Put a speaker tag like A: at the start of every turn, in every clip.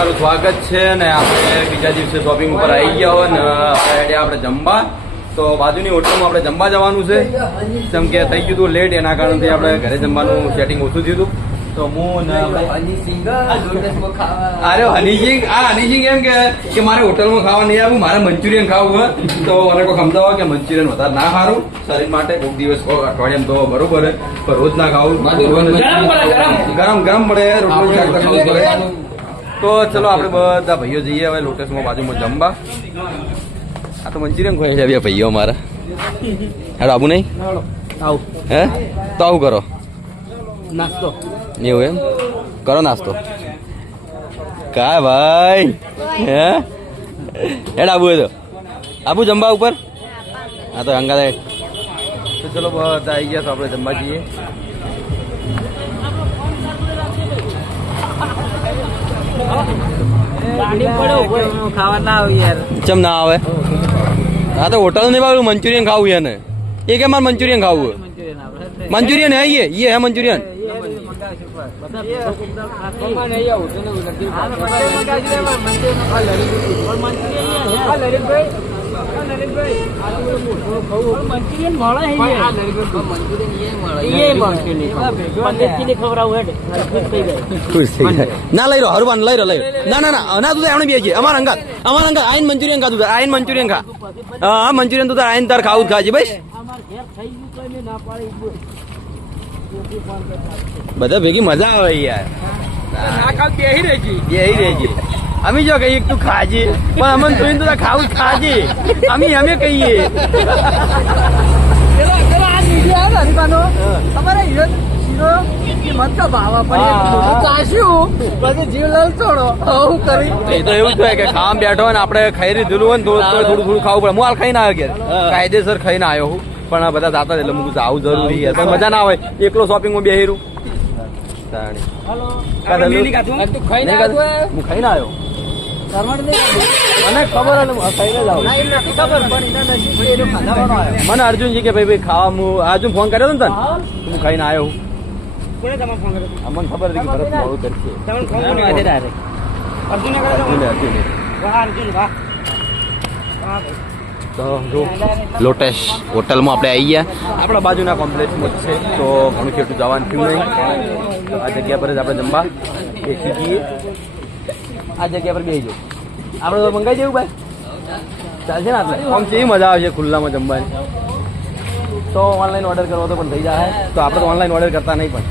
A: તમારું સ્વાગત છે ને આપણે બીજા દિવસે શોપિંગ ઉપર આવી ગયા હોય ને આપણે આપણે જમવા. તો બાજુની હોટલમાં આપણે જમવા જવાનું છે. જેમ કે થઈ ગયું હતું લેટ એના કારણથી આપણે ઘરે જમવાનું સેટિંગ ઓછું થયું હતું તો હું અરે હનીસિંગ આ હનીસિંગ એમ કે કે મારે હોટલમાં ખાવા નહીં આવ્યું મારે મંચુરિયન ખાવું હોય. તો મને કોઈ સમજાવો કે મંચુરિયન વધારે ના સારું. શરીર માટે કોઈક દિવસ અઠવાડિયામાં તો બરોબર પણ રોજ ના ખાવું. ગરમ ગરમ. પડે રોટલી ખાવું પડે. તો ચલો આપણે બધા ભાઈઓ જઈએ હવે લોટસમાં બાજુમાં જમવા. આ તો મંચુરિયન ખોય છે બે ભાઈઓ મારા હેડો આવું નહીં?
B: આવું.
A: હે? તો આવું કરો.
B: નાસ્તો.
A: એવું એમ? કરો નાસ્તો. કા ભાઈ? હે? હેડ આબુ તો. આબુ જમવા ઉપર? હા તો અંગા તો ચલો બધા આવી ગયા તો આપણે જમવા જઈએ. ચમ ના આવે હા તો હોટલ નહીં ભાવ મંચુરિયન ખાવું એને એ કે મારે મંચુરિયન ખાવું
B: મંચુરિયન આપણે
A: મંચુરિયન હે ये ये है मंचूरियन ના લઈ રહ્યો હરવાન લઈ રહ્યો લઈ ના ના ના ના તું બે બેસી અમાર અંગાત અમાર અંગાત આયન મંચુરિયન ખાધું આયન મંચુરિયન ખા હા મંચુરિયન તું તાર આઈન તાર ખાવું જ ખાજે ભાઈ બધા ભેગી મજા આવે યાર બેહી રહેજી અમે જો કહીએ કે તું ખાજે. પણ અમને જોઈને તું ખાવું જ ખાજે. અમે અમે કહીએ. એ તો એવું કે ખામ બેઠો ને આપણે ખાઈ લીધેલું હોય ને તો થોડું થોડું ખાવું પડે. હું હાલ ખાઈને આવ્યો ઘેર. કાયદેસર ખાઈને આવ્યો હું. પણ આ બધા જાતા એટલે મૂકું આવું જરૂરી છે. મજા ના હોય. એકલો શોપિંગમાં બેહીરું? હું ખાઈને આવ્યો? મને ખબર મને અર્જુનજી કે ભાઈ ભાઈ ખાવા હું અર્જુન ફોન કર્યો ને તને? હું. ખાઈને આવ્યો હું. આ મને ખબર હતી કે ભરત મોડું કરશે તો જો લોટેશ હોટલમાં આપણે આવી ગયા. આપણા બાજુના કોમ્પ્લેક્સમાં છે તો ઘણું ખેટું જવાનું થયું નહીં. આ જગ્યા પર જ આપણે જમવા બેસી જઈએ. આ જગ્યા પર બેસી જાઓ આપણે તો મંગાઈ જવું ભાઈ. ચાલશે ને આટલે આમ કેવી મજા આવે છે ખુલ્લામાં જમવાની? તો ઓનલાઈન ઓર્ડર કરવો તો પણ થઈ જાય તો આપણે તો ઓનલાઈન ઓર્ડર કરતા નહીં પણ.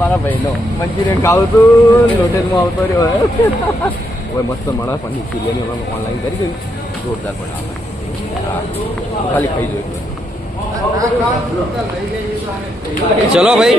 A: મારા ભાઈનો. મંચુરિયન ખાવું તું લોટેસમાં આવતો રહ્યો હે. હવે મસ્ત મળે પણ બિરયાની અમે ઓનલાઈન કરી દઈએ. જોરદાર પણ આવે. ખાલી ખાઈ જોઈએ ચલો ભાઈ.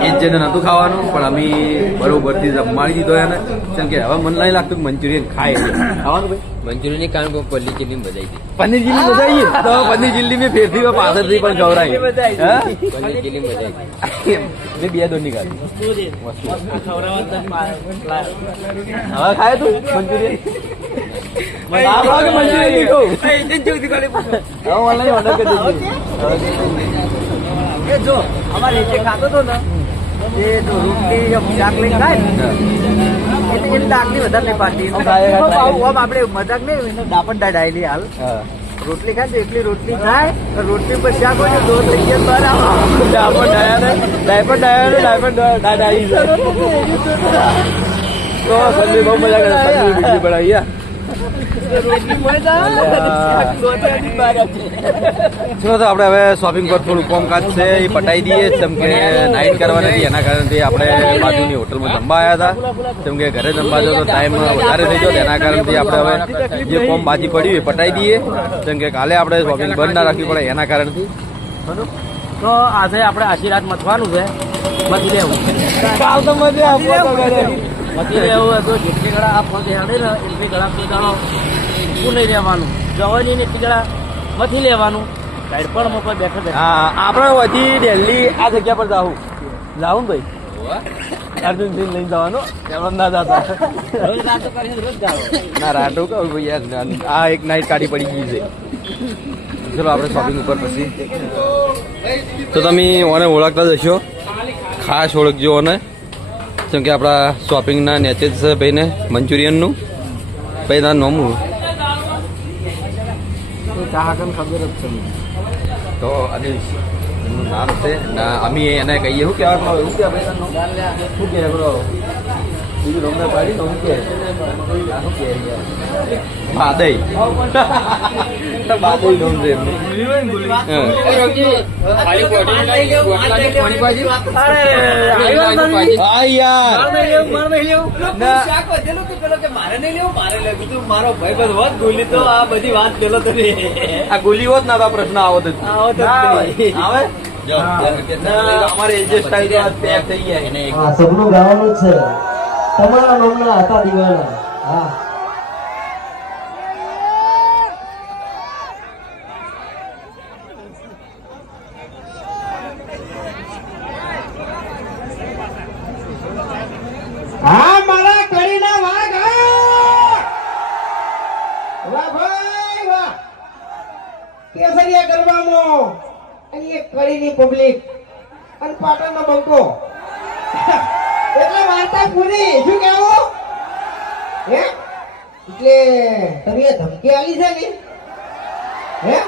A: એ જ જેને નતું ખાવાનું પણ અમે બરોબરથી જમાડી દીધો એને. કેમ કે હવે મને નહીં લાગતું કે મંચુરિયન ખાય ખાવાનું ભાઈ?
C: મંચુરિયન કારણ કે પલ્લી ચીલી બજાઈ હતી
A: પનીર ચીલી આવી તો પનીર ચીલી મેં ફેરથી પાછળથી પણ હા?
C: પલ્લી ચીલી બજાઈ
A: મેં બે દોની ખાધી. હવે ખાય તું મંચુરિયન? મંચુરિયન ઓનલાઈન ઓર્ડર કરી દેજો
B: જો અમારે જે ખાતો હતો ને એ જો રોટલી લઈને ખાય એટલે એની દાગની વધારે નહીં પાડતી.
A: આમ
B: આપણે મજાક નહીં દાપણ દાડાયેલી હાલ. રોટલી ખાય એટલી રોટલી ખાય તો રોટલી પર શાક હોય દોર દો ગયા ગયા બરાબર
A: ડાયપર ડાયા ને ડાયપર ડાયા ને ડાયપર ડાયા તો સંદીપ બહુ મજા કરે સંદીપ બીજી બનાવી ચલો તો આપણે હવે શોપિંગ પર થોડું કામકાજ છે એ પટાઈ દઈએ જેમ કે નાઇટ કરવાની હતી એના કારણથી આપણે બાજુની હોટલમાં જમવા આવ્યા હતા. જેમ કે ઘરે જમવા જો તો ટાઈમ વધારે થઈ ગયો એના કારણથી આપણે હવે જે ફોર્મ બાજી પડ્યું એ પટાઈ દઈએ. જેમ કે કાલે આપણે શોપિંગ બંધ ના રાખવી પડે એના કારણથી.
B: તો આજે આપણે આશીર્વાદ મથવાનું છે. મથી લેવું.
A: કાલ તો મજા
B: મથી લેવું તો જેટલી ગળા આ ફોન હેડે ને એટલી ગળા તે દાડો ઊભું નહીં રહેવાનું. જવાની ને ગળા મથી લેવાનું. સાઈડ પણ મો પર બેઠો બેઠો.
A: હા આપણે વધી દિલ્હી આ જગ્યા પર જાવું જાવું ભાઈ? અર્જુન સિંહ લઈને જવાનું. એમ ના જતા. ના રાટો કહું ભાઈ યાર. આ એક નાઇટ કાઢી પડી ગઈ છે. ચલો આપણે શોપિંગ ઉપર પછી. તો તમે ઓને ઓળખતા જ હશો. ખાસ ઓળખજો ઓને જેમ કે આપણા શોપિંગના નેચે છે ભાઈને મંચુરિયનનું. ભાઈ ના નામ તો અનિલ એનું નામ છે અમે એને કહીએ શું કહેવાનું? એવું કે ભાઈ શું કહે નંબર પાડી શું કે? બાદઈ. બાદઈ નામ છે એમનું. હા. હા યાર.
B: મારો ભાઈ બધો હોત ગોલી તો આ બધી વાત પેલો તમે
A: આ ગોલી હોત ના તો આ પ્રશ્ન આવો. આવે અમારે એડજસ્ટ તો થઈ ગયા
D: હા ગાવાનું છે. તમારા નામના હતા દીવાના હા. હા, મારા કડીના વાહ, ભાઈ, વાહ. કેસરિયા ગરબામાં. અને એક કડીની પબ્લિક અને પાટણનો બંકો. એટલે વાર્તા પૂરી. શું કેવું હે? એટલે તમે ધમકી આવી છે ને? હે?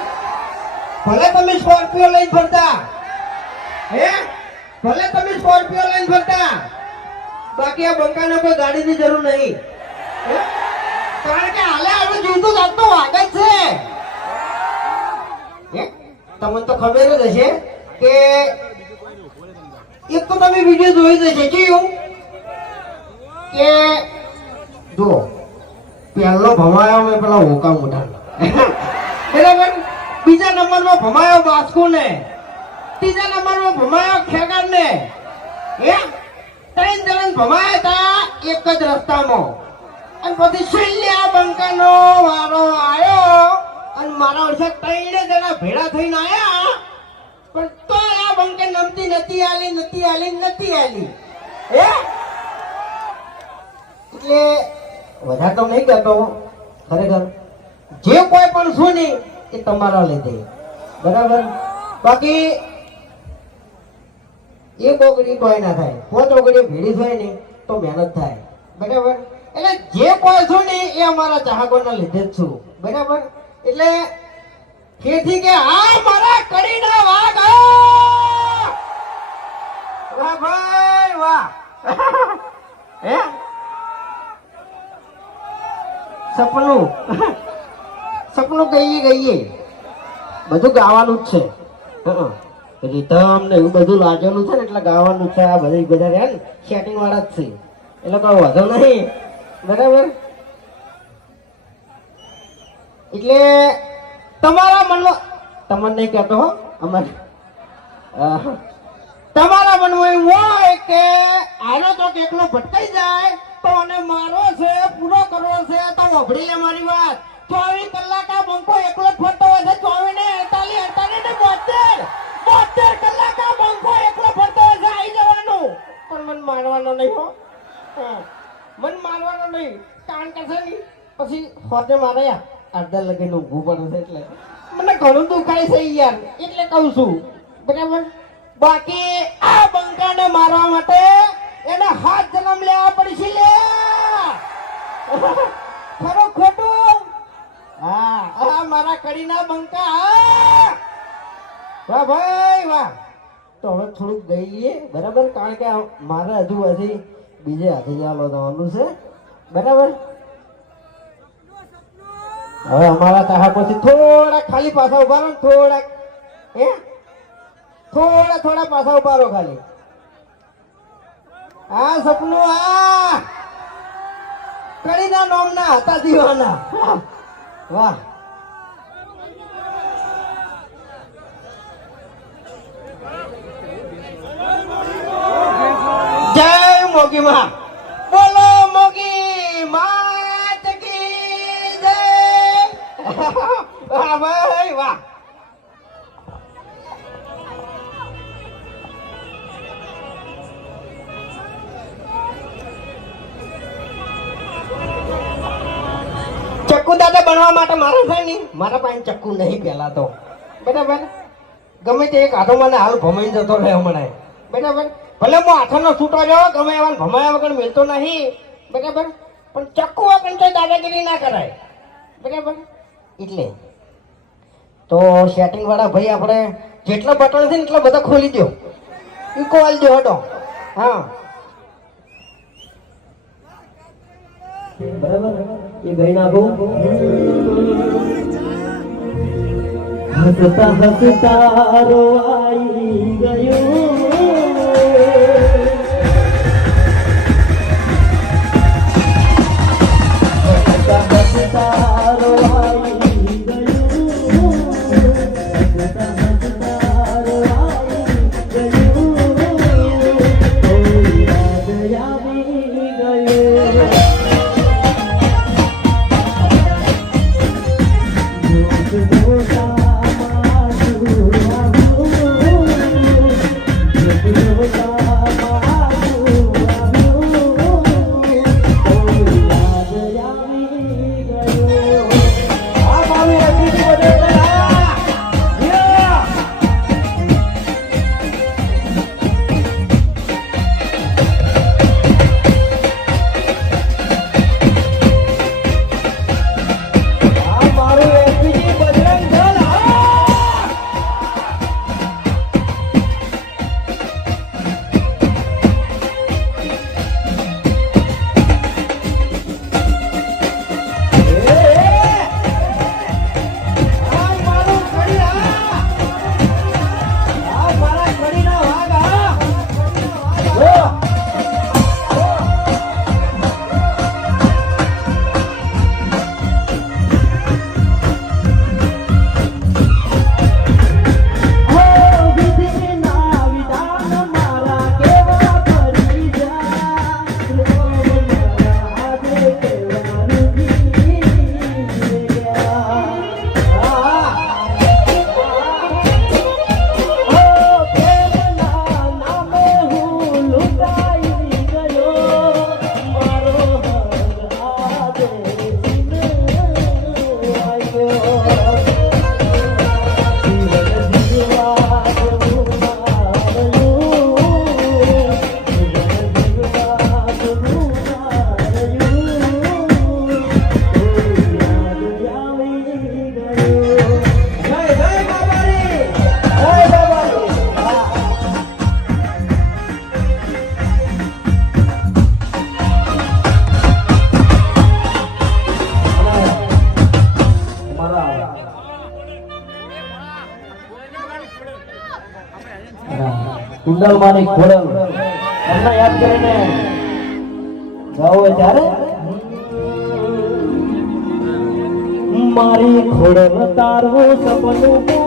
D: ભલે તમે સ્કોર્પિયો લઈને ફરતા. હે? ભલે તમે સ્કોર્પિયો લઈને ફરતા. બાકી આ બંકાને કોઈ ગાડીની જરૂર નહીં? કારણ કે હાલે આપણે જીવતું જાગતો વાગ જ છે? તમને તો ખબર જ હશે કે એક તો તમે વીડિયો જોઈ જશે કેવું કે જો, પહેલો ભમાયો મેં પેલા હોકા મોઢા. બરાબર? બીજા નંબરમાં ભમાયો બાસ્કો ને ત્રીજા નંબરમાં ભમાયો ખેગર ને હે? ત્રણ જણ ભમાયા હતા એક જ રસ્તામાં. અને પછી છેલ્લે આ બંકાનો વારો આવ્યો અને મારા વર્ષે ત્રણે જણા ભેળા થઈને આયા. પણ તો આ બંકે નમતી નથી આલી નથી આલી નથી આલી. હે? એટલે વધારે તો નહીં કહેતો ખરેખર. જે કોઈ પણ શું ને એ તમારા લીધે. બરાબર? બાકી, એક ઓગળી કોઈ ના થાય. પોત ઓગળી ભેડી થાય ને, તો મહેનત થાય. બરાબર? એટલે જે કોઈ છું ને એ અમારા ચાહકોના લીધે જ છું. બરાબર? એટલે ફેરથી કે આ મારા કડીના વાઘ. વાહ ભાઈ, વાહ. હે? સપનું. સપનું ગઈએ ગઈએ બધું ગાવાનું જ છે. રીધમ ને એવું બધું લાગેલું છે ને, એટલે ગાવાનું છે. આ બધા બધા રહ્યા ને સેટિંગ વાળા જ છે. એટલે કોઈ વધો નહીં. બરાબર? એટલે તમારા મનમાં તમને નહીં કહેતો હો આહ. તમારા મનમાં એવું હોય કે આનો તો કેટલો ભટકાઈ જાય, તો અને મારો છે, પૂરો કરવો છે, તો વભડી લે મારી વાત. ચોવીસ કલાક આ બંકો એકલો જ ફરતો હોય છે ચોવીસ ને અડતાલીસ અડતાલીસ ને બોતેર બોતેર કલાક આ બંકો એકલો ફરતો હોય છે આવી જવાનું. પણ મન મારવાનો નહીં હા. મન મારવાનો નહીં. કારણ કે છે પછી હોતે મારે યાર અડધા લગન ઊભું પડે છે એટલે. મને ઘણું દુખાય છે યાર, એટલે કહું છું. બરાબર? બાકી આ બંકાને મારવા માટે એને હાથ જન્મ લેવા પડશે લે. ખરો ખોટું? હા, આ મારા કડીના બંકા. વાહ ભાઈ, વાહ. તો હવે થોડુંક ગઈએ, બરાબર? કારણ કે મારે હજુ હજી બીજે હાથે ચાલો જવાનું છે. બરાબર? હવે અમારા તાહા પછી થોડાક ખાલી પાછા ઊભા રહો થોડાક થોડા હે? થોડા થોડા પાછા ઊભા રહો ખાલી. આ સપનું આ! કડીના નોમના હતા દીવાના. વાહ. જય મોગી વાહ ભાઈ વાહ. ચક્કુ દાદા બનવા માટે મારે છે નહીં. મારા પાસે ચક્કુ નહીં પહેલા બરાબર? ગમે તે એક હાથો મને હાલ ભમાઈ જતો રહે હમણાં. બરાબર? ભલે હું હાથોનો છૂટો રહ્યો, ગમે એવા ભમાયા વગર મળતો નહીં. બરાબર? પણ ચક્કુ વગર તો દાદાગીરી ના કરાય. બરાબર? એટલે? તો સેટિંગ વાળા ભાઈ આપણે જેટલા બટન છે ને એટલા બધા ખોલી દો ઈકો કોલ દો હટો હા.
B: બરાબર? એ ગઈ નાખું હસતા હસતા રોવાઈ ગયું. માની ખોડલ એમને યાદ કરીને હોય ત્યારે મારી ખોડલ તારું સપનું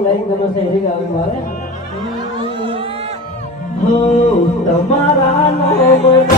B: લાઈન છે એવી ગાવી મારે. હો તમારા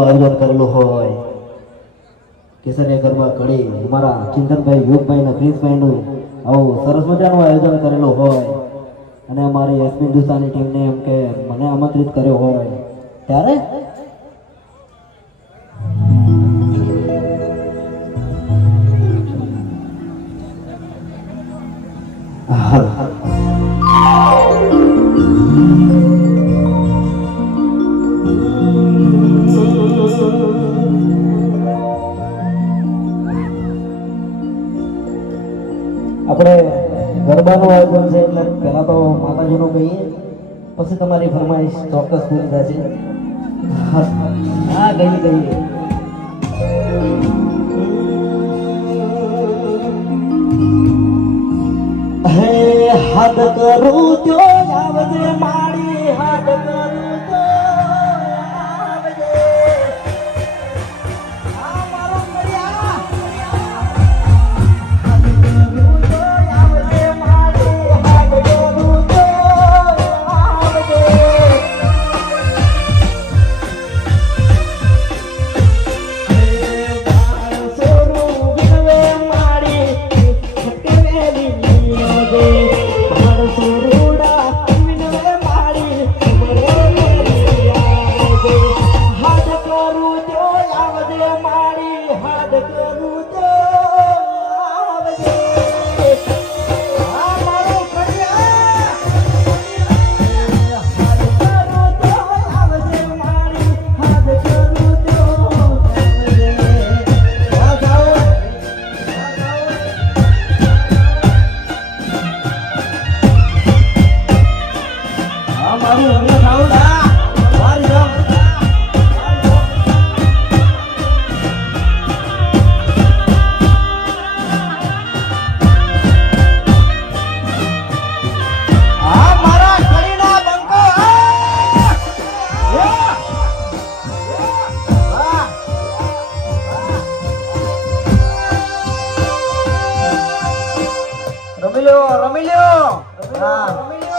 B: આયોજન કરેલું હોય. ગરબા કડી અમારા ચિંતનભાઈ, યોગભાઈ ને પ્રિન્સભાઈનું આવું, સરસ મજાનું આયોજન કરેલું હોય. અને અમારી એસપી હિન્દુસ્તાની ટીમને એમ કે મને આમંત્રિત કર્યો હોય. ત્યારે પહેલા તો માતાજીનું કહીએ, પછી તમારી ફરમાઈશ ચોક્કસ પૂરી થશે. હા હા, ગઈ ગઈ. હે હાથ કરું તો આવજે મારી હદ કરું. રમી લ્યો રમી લ્યો. હા.